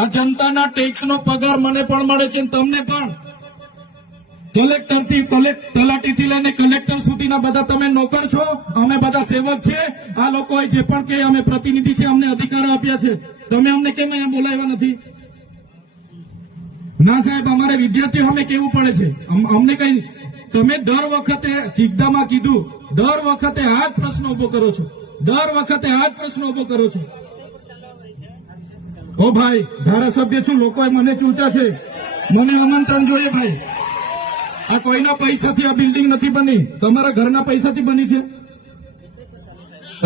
આ જનતાના ટેક્સનો પગાર મને પણ મળે છે, તમને પણ. કલેક્ટરથી તલાટીથી લઈને કલેક્ટર સુધીના બધા તમે નોકર છો, અમે બધા સેવક છે. આ લોકોએ જે પણ કે અમે પ્રતિનિધિ છે, અમને અધિકારો આપ્યા છે. તમે અમને કેમ અહીંયા બોલાવ્યા નથી? ના સાહેબ, અમારે વિદ્યાર્થીઓ અમે કેવું પડે છે. અમને કઈ તમે દર વખતે ચિકદામાં કીધું, દર વખતે આ જ પ્રશ્ન ઉભો કરો છો, દર વખતે આ જ પ્રશ્ન ઉભો કરો છો. ઓ ભાઈ, ધારાસભ્ય છું, લોકોએ મને ચૂંટ્યા છે, મને આમંત્રણ જોઈએ ભાઈ. આ કોઈના પૈસાથી આ બિલ્ડિંગ નથી બની, તમારા ઘરના પૈસાથી બની છે.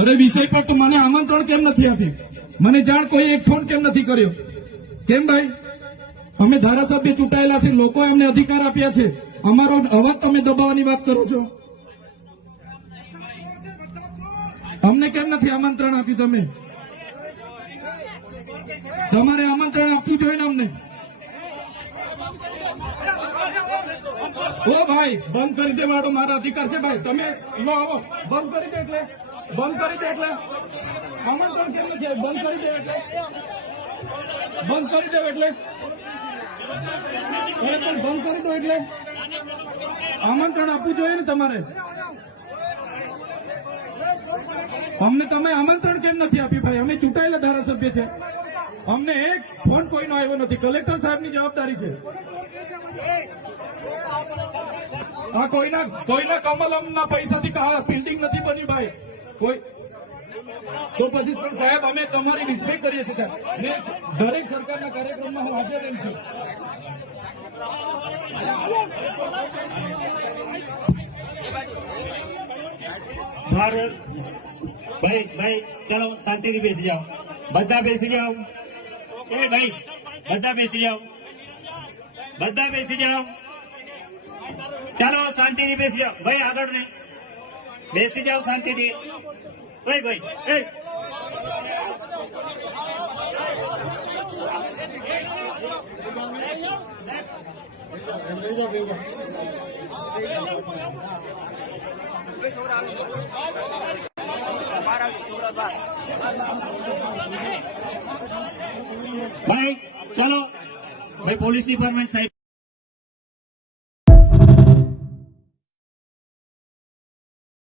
અરે વિષય પર તો મને આમંત્રણ કેમ નથી આપ્યું? મને જાણ કોઈ એક ફોન કેમ નથી કર્યો? કેમ ભાઈ? અમે ધારાસભ્ય ચૂંટાયેલા છે, લોકોએ અમને અધિકાર આપ્યા છે, અમારો અવાજ તમે દબાવવાની વાત કરો છો. અમને કેમ નથી આમંત્રણ આપ્યું? તમે તમારે આમંત્રણ આપવું જોઈએ ને અમને. ઓ ભાઈ, બંધ કરી દેવાડો, મારો અધિકાર છે ભાઈ. તમે લો આવો, બંધ કરી દે એટલે આમંત્રણ કેમ નથી? બંધ કરી દે એટલે બંધ કરી દો એટલે બંધ કરી દો એટલે આમંત્રણ આપવું જોઈએ ને તમારે. અમને તમે આમંત્રણ કેમ નથી આપ્યું ભાઈ? અમે ચૂંટાયેલા ધારાસભ્ય છે, અમને એક ફોન કોઈનો આવ્યો નથી. કલેક્ટર સાહેબની જવાબદારી છે. આ કોઈના કમલમના પૈસાથી બિલ્ડિંગ નથી બની ભાઈ. કોઈ તો પછી પણ સાહેબ, અમે તમારી રિસ્પેક્ટ કરીએ છીએ સાહેબ. ને દરેક સરકારના કાર્યક્રમમાં હું હાજર રહું છું. ભારત ભાઈ ચલો શાંતિથી બેસી જાઓ, બધા બેસી જાઓ. એ ભાઈ બધા બેસી જાઓ, બધા બેસી જાઓ. ચાલો શાંતિથી બેસી જાઓ ભાઈ, આગળ નહીં, બેસી જાઓ શાંતિથી. ભાઈ એ ભાઈ ચલો ભાઈ, પોલીસ ડિપાર્ટમેન્ટ સાહેબ